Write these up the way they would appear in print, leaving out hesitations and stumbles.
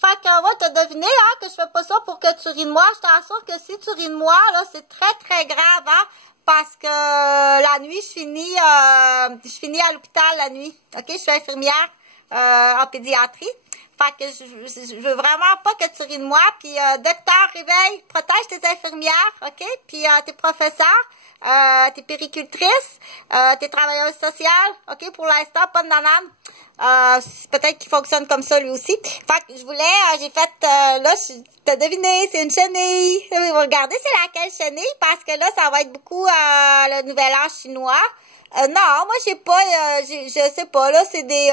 Fait que, ouais, t'as deviné, hein, que je fais pas ça pour que tu ris de moi. Je t'assure que si tu ris de moi, là, c'est très, très grave, hein, parce que la nuit, je finis à l'hôpital la nuit. OK? Je suis infirmière en pédiatrie. Fait que je veux vraiment pas que tu ris de moi. Puis, docteur, réveille, protège tes infirmières, OK? Puis, tes professeurs, tes péricultrices, tes travailleuses sociales, OK? Pour l'instant, pas de nanane. Peut-être qu'il fonctionne comme ça, lui aussi. Fait que je voulais, j'ai fait, là, t'as deviné, c'est une chenille. Regardez, c'est laquelle chenille? Parce que là, ça va être beaucoup le nouvel an chinois. Non, moi, j'ai pas, je sais pas, là, c'est des...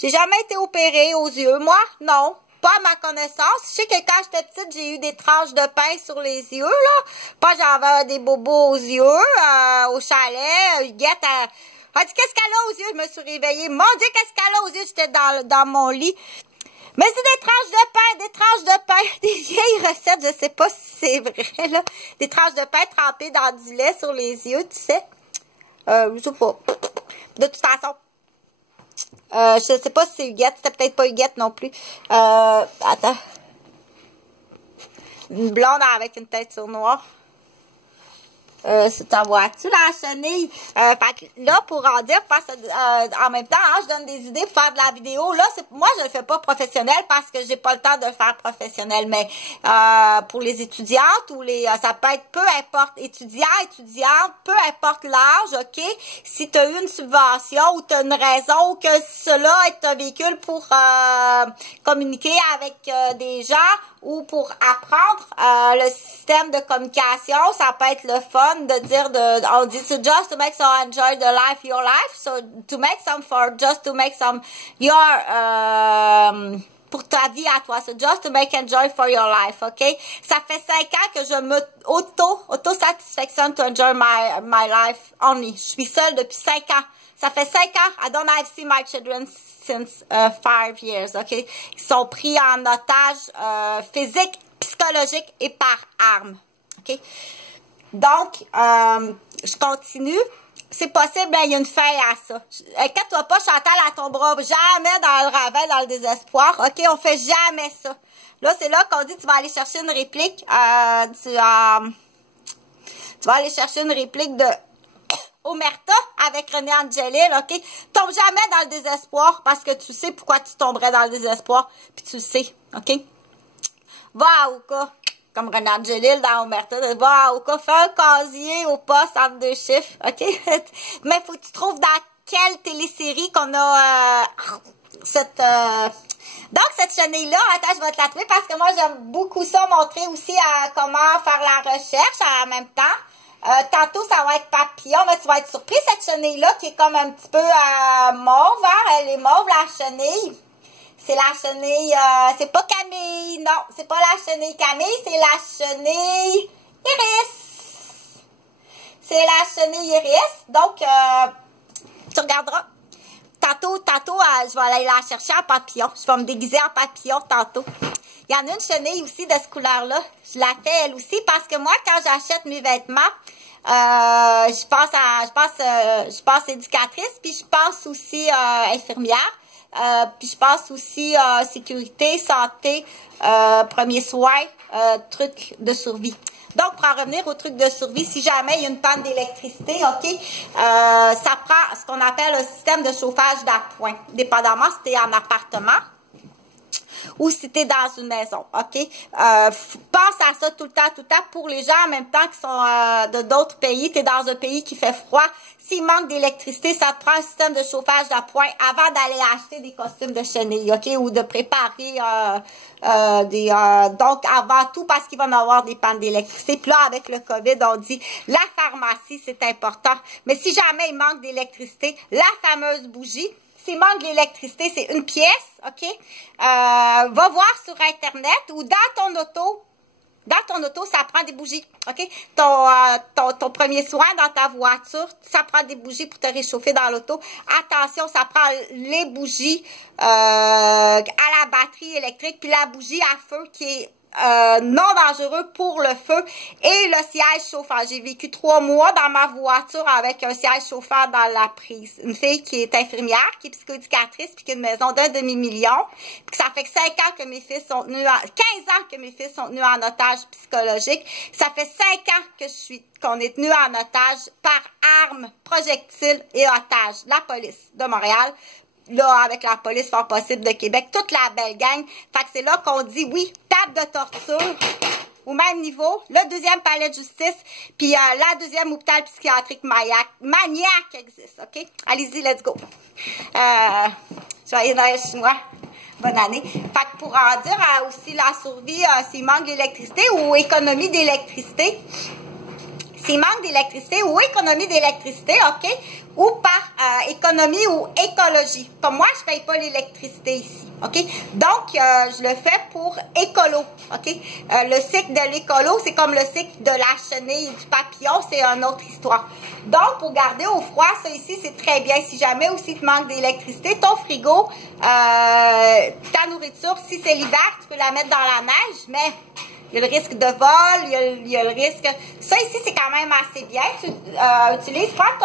J'ai jamais été opérée aux yeux. Moi, non. Pas à ma connaissance. Je sais que quand j'étais petite, j'ai eu des tranches de pain sur les yeux, là. Pas j'avais des bobos aux yeux, au chalet. Huguette, elle dit, qu'est-ce qu'elle a aux yeux? Je me suis réveillée. Mon Dieu, qu'est-ce qu'elle a aux yeux? J'étais dans mon lit. Mais c'est des tranches de pain, des vieilles recettes. Je sais pas si c'est vrai, là. Des tranches de pain trempées dans du lait sur les yeux, tu sais. Je sais pas. De toute façon. Je sais pas si c'est Huguette. C'était peut-être pas Huguette non plus. Attends. Une blonde avec une tête sur noire. T'en vois-tu la chenille? Fait que là, pour en dire, parce que en même temps, hein, je donne des idées pour faire de la vidéo. Là, moi, je le fais pas professionnel parce que j'ai pas le temps de le faire professionnel. Mais pour les étudiantes ou ça peut être peu importe, étudiants, étudiantes, peu importe l'âge, OK? Si tu as eu une subvention ou tu as une raison ou que cela est un véhicule pour communiquer avec des gens ou pour apprendre le système de communication, ça peut être le fun de dire on dit to just to make some enjoy the life your life, so to make some for just to make some your pour ta vie à toi, so just to make enjoy for your life, OK? Ça fait 5 ans que je me auto-satisfaction to enjoy my life only. Je suis seule depuis 5 ans. Ça fait 5 ans. I don't have seen my children since 5 years, OK? Ils sont pris en otage physique, psychologique et par arme, OK? Donc, je continue. C'est possible, il y a une fin à ça. Inquiète-toi pas, Chantal, elle tombera jamais dans le ravin, dans le désespoir, OK? On fait jamais ça. Là, c'est là qu'on dit, tu vas aller chercher une réplique, tu vas aller chercher une réplique de Omerta avec René Angelil, OK? Tombe jamais dans le désespoir parce que tu sais pourquoi tu tomberais dans le désespoir, puis tu le sais, OK? Va à Oka, comme René Angelil dans Omerta, va à Oka, fais un casier au poste entre 2 chiffres, OK? Mais faut que tu trouves dans quelle télésérie qu'on a Donc, cette chenille-là, attends, je vais te la trouver parce que moi, j'aime beaucoup ça, montrer aussi comment faire la recherche en même temps. Tantôt, ça va être papillon, mais tu vas être surpris, cette chenille-là, qui est comme un petit peu mauve, hein? Elle est mauve, la chenille. C'est la chenille, c'est pas Camille, non, c'est pas la chenille Camille, c'est la chenille Iris. C'est la chenille Iris, donc, tu regarderas. Tantôt, je vais aller la chercher en papillon. Je vais me déguiser en papillon tantôt. Il y en a une chenille aussi de cette couleur-là. Je la fais elle aussi parce que moi, quand j'achète mes vêtements, je pense éducatrice, puis je pense aussi infirmière, puis je pense aussi sécurité, santé, premiers soins, trucs de survie. Donc, pour en revenir au truc de survie, si jamais il y a une panne d'électricité, OK, ça prend ce qu'on appelle un système de chauffage d'appoint, dépendamment si tu es en appartement ou si tu es dans une maison, OK? Pense à ça tout le temps, pour les gens en même temps qui sont de d'autres pays. Tu es dans un pays qui fait froid. S'il manque d'électricité, ça te prend un système de chauffage d'appoint avant d'aller acheter des costumes de chenille, OK? Ou de préparer donc avant tout, parce qu'il va y avoir des pannes d'électricité. Puis là, avec le COVID, on dit la pharmacie, c'est important. Mais si jamais il manque d'électricité, la fameuse bougie. S'il manque d'électricité, c'est une pièce, OK? Va voir sur Internet ou dans ton auto. Dans ton auto, ça prend des bougies, OK? Ton premier soin dans ta voiture, ça prend des bougies pour te réchauffer dans l'auto. Attention, ça prend les bougies à la batterie électrique, puis la bougie à feu qui est non dangereux pour le feu et le siège chauffant. J'ai vécu 3 mois dans ma voiture avec un siège chauffant dans la prise. Une fille qui est infirmière, qui est psychoéducatrice, puis qui a une maison d'1 demi-million. Puis ça fait 5 ans que mes fils sont tenus 15 ans que mes fils sont tenus en otage psychologique. Ça fait 5 ans qu'on est tenus en otage par armes, projectiles et otages. La police de Montréal, là, avec la police fort possible de Québec, toute la belle gang. Fait que c'est là qu'on dit, oui, table de torture, au même niveau, le 2e palais de justice, puis la 2e hôpital psychiatrique maniaque existe, OK? Allez-y, let's go. Joyeux Noël chinois. Bonne année. Fait que pour en dire aussi la survie, s'il manque d'électricité ou économie d'électricité, s'il manque d'électricité ou économie d'électricité, OK? Ou par économie ou écologie. Comme moi, je ne paye pas l'électricité ici, OK? Donc, je le fais pour écolo, OK? Le cycle de l'écolo, c'est comme le cycle de la chenille et du papillon, c'est une autre histoire. Donc, pour garder au froid, ça ici, c'est très bien. Si jamais aussi tu manques d'électricité, ton frigo, ta nourriture, si c'est l'hiver, tu peux la mettre dans la neige, mais il y a le risque de vol, il y a le risque... Ça ici, c'est quand même assez bien. Tu utilises, prends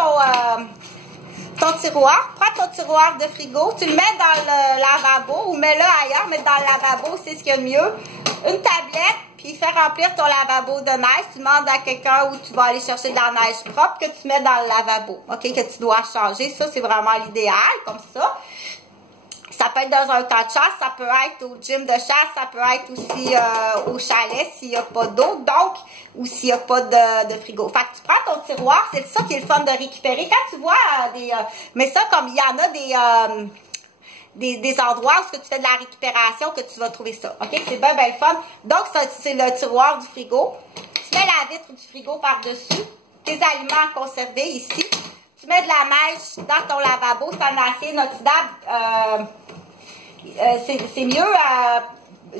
ton tiroir, prends ton tiroir de frigo, tu le mets dans le lavabo ou mets-le ailleurs, mais dans le lavabo, c'est ce qu'il y a de mieux. Une tablette, puis fais remplir ton lavabo de neige. Tu demandes à quelqu'un où tu vas aller chercher de la neige propre que tu mets dans le lavabo, OK, que tu dois changer. Ça, c'est vraiment l'idéal, comme ça. Ça peut être dans un camp de chasse, ça peut être au gym de chasse, ça peut être aussi au chalet s'il n'y a pas d'eau, donc, ou s'il n'y a pas de frigo. Fait que tu prends ton tiroir, c'est ça qui est le fun de récupérer. Quand tu vois mais ça, comme il y en a des endroits où tu fais de la récupération que tu vas trouver ça, OK? C'est bien, bien le fun. Donc, c'est le tiroir du frigo. Tu mets la vitre du frigo par-dessus, tes aliments conservés ici. Tu mets de la neige dans ton lavabo, c'est un acier inoxydable. C'est mieux,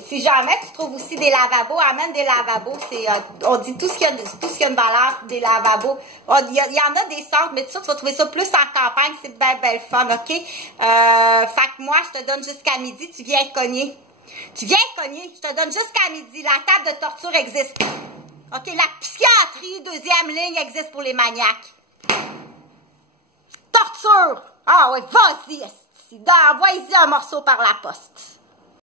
si jamais tu trouves aussi des lavabos, amène des lavabos. On dit tout ce qui a une valeur des lavabos. Il y en a des centres, mais tout ça, tu vas trouver ça plus en campagne, c'est bien, bien fun, OK? Fait que moi, je te donne jusqu'à midi, tu viens cogner. Tu viens cogner, je te donne jusqu'à midi. La table de torture existe. OK? La psychiatrie, 2e ligne, existe pour les maniaques. Torture! Ah ouais, vas-y, envoie-y un morceau par la poste.